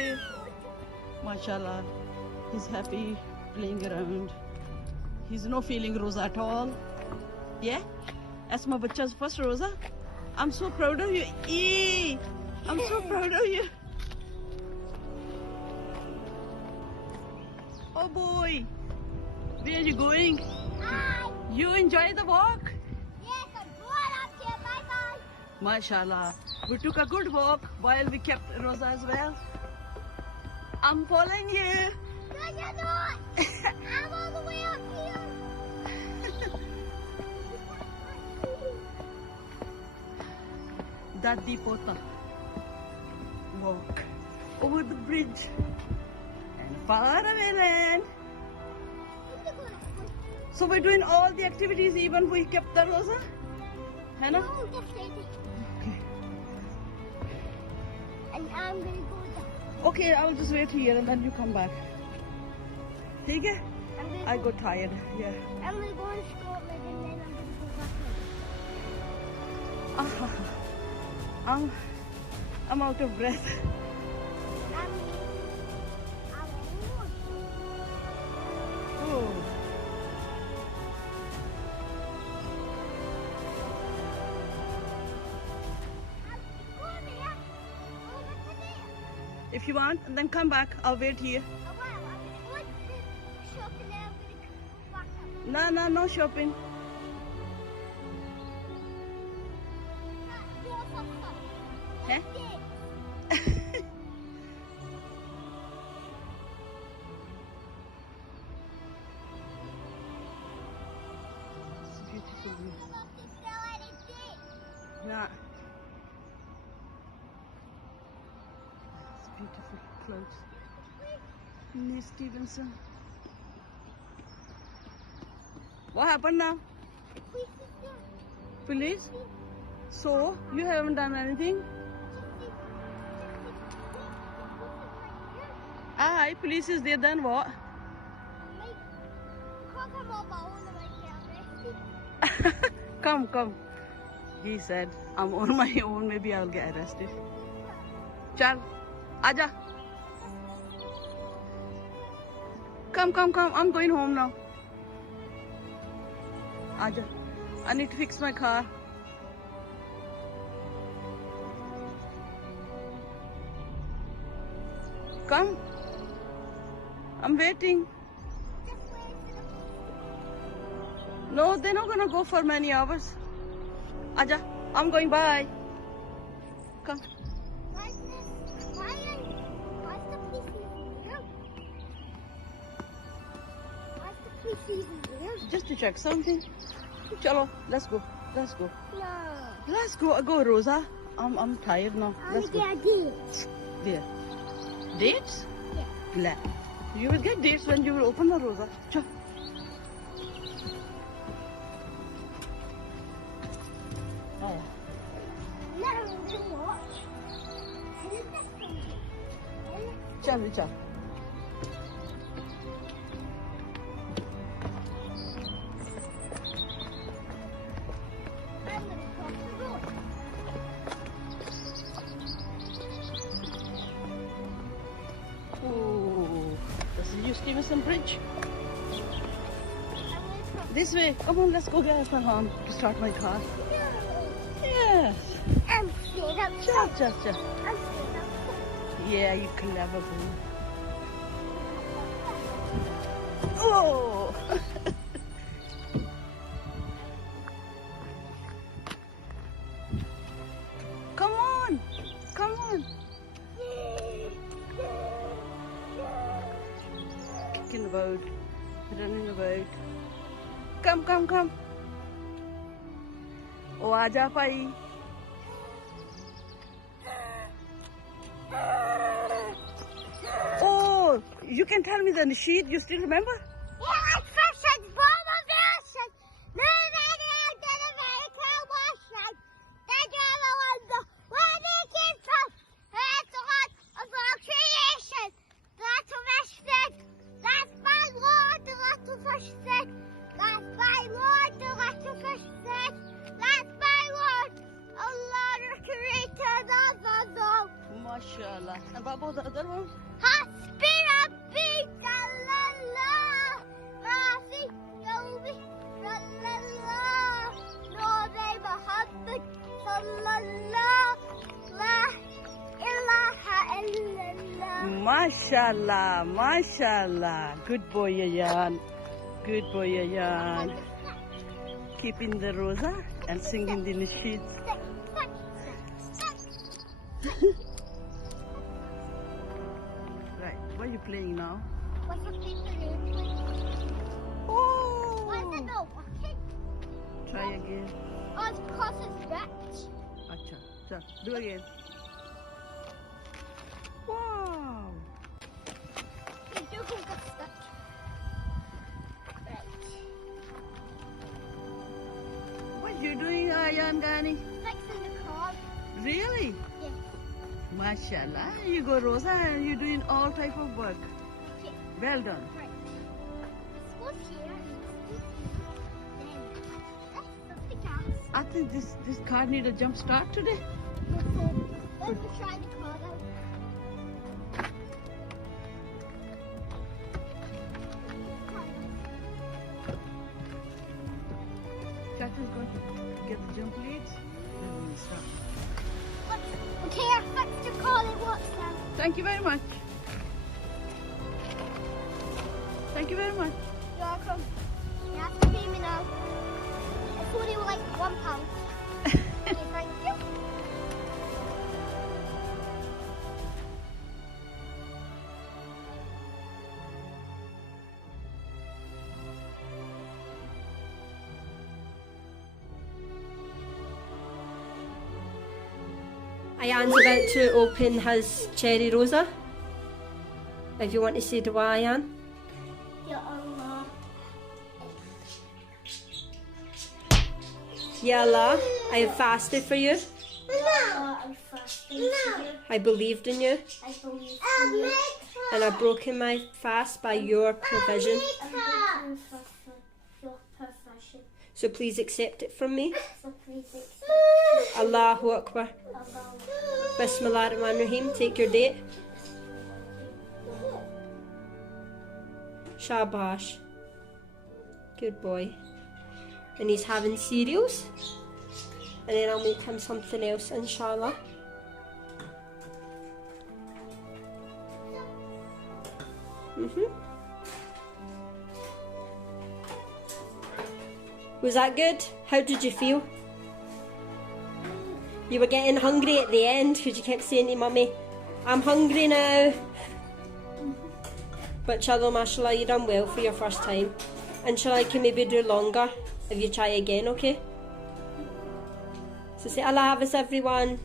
you? Mashallah. He's happy playing around. He's no feeling Roza at all. Yeah? That's my bachcha's first Roza. I'm so proud of you. Eee! I'm so proud of you. Oh boy. Where are you going? Hi. You enjoy the walk? Yes, I'm going up here. Bye bye. Mashallah. We took a good walk while we kept Roza as well. I'm following you. No, you're not. I'm all the way up here. Daddy Pota. Walk over the bridge and far away then. So we're doing all the activities even we kept the Roza? Hannah? No, just later. Okay. And I'm going to go down. Okay, I will just wait here and then you come back. Take it? I got tired. Yeah. I'm going to go in Scotland and then I'm going to go back home. I'm out of breath. Oh. If you want, and then come back. I'll wait here. No shopping. Eh? It's beautiful view. Nah. It's beautiful clothes. Miss Stevenson. What happened now? Police? So, you haven't done anything? Aye, police is there, then what? Come. He said, I'm on my own, maybe I'll get arrested. Chal, aja. Come, I'm going home now. Aja. I need to fix my car. Come. I'm waiting. No, they're not gonna go for many hours. Aja, I'm going by. Come. Just to check something. Chalo, let's go. No. Let's go. Go, Roza. I'm tired now. Let's go. There. Dates? Yeah. Blah. You will get dates when you will open the Roza. Chal. Oh. Chal. Oh, this is New Stevenson Bridge. This way. Come on, let's go get Farhan to start my car. Yes. I'm scared of Cha. I'm scared of Yeah, you clever boy. Oh. Come on. Kicking about, running about. Come. Oh, aja pai. Oh, you can tell me the nasheed. You still remember? Yeah, I trusted bomb of verses. No man out there a very clear wash like that driver on the where they came from. It's a lot of our creation. That's a respect. That's my Lord, the lot of respect. That's my Lord, the lot of respect. That's my Lord, Allah, the creator of us all. MashaAllah. And Baba Now the other one. Hasbi Rabbi Jallallah, Rafi Yobi Jallallah, Roza Muhammad Sallallah, La ilaha illallah. Mashallah, mashallah. Good boy, Yayan. Good boy, Yayan. Keeping the roza and singing the nasheed. Right, what are you playing now? What's the paper name? Oh! Why is it not working? Try again. Oh, it's because it's wet. Acha, so, do again. Wow! You do can get stuck. Right. What you doing, Ayan Gani? Fixing the car. Really? Yes. Mashallah, you go Roza and you're doing all type of work. Yes. Well done. Right. It's here. Then something else. I think this car need a jump start today. Let me try the car out. Chacha's going to get the jump leads. Then we'll start. Okay, I fixed the car. It works now. Thank you very much. Thank you very much. You're welcome. You have to pay me now. It's only like £1. Okay, thank you. Ayan's about to open his cherry rosa. If you want to say dua, Ayan. Ya Allah. Ya Allah, I have fasted for you. I'm fasting. I believed in you. I believe in you. And I've broken my fast by your provision. I'm grateful for your profession. So please accept it from me. So please accept Allahu Akbar. Allah. Bismillah ar-Rahman ar-Rahim. Take your date. Shabash. Good boy. And he's having cereals. And then I'll make him something else, inshallah. Was that good? How did you feel? You were getting hungry at the end because you kept saying to Mummy, I'm hungry now. But inshallah, mashallah, you done well for your first time. Inshallah, you can maybe do longer if you try again, okay? So say Allah Hafiz everyone.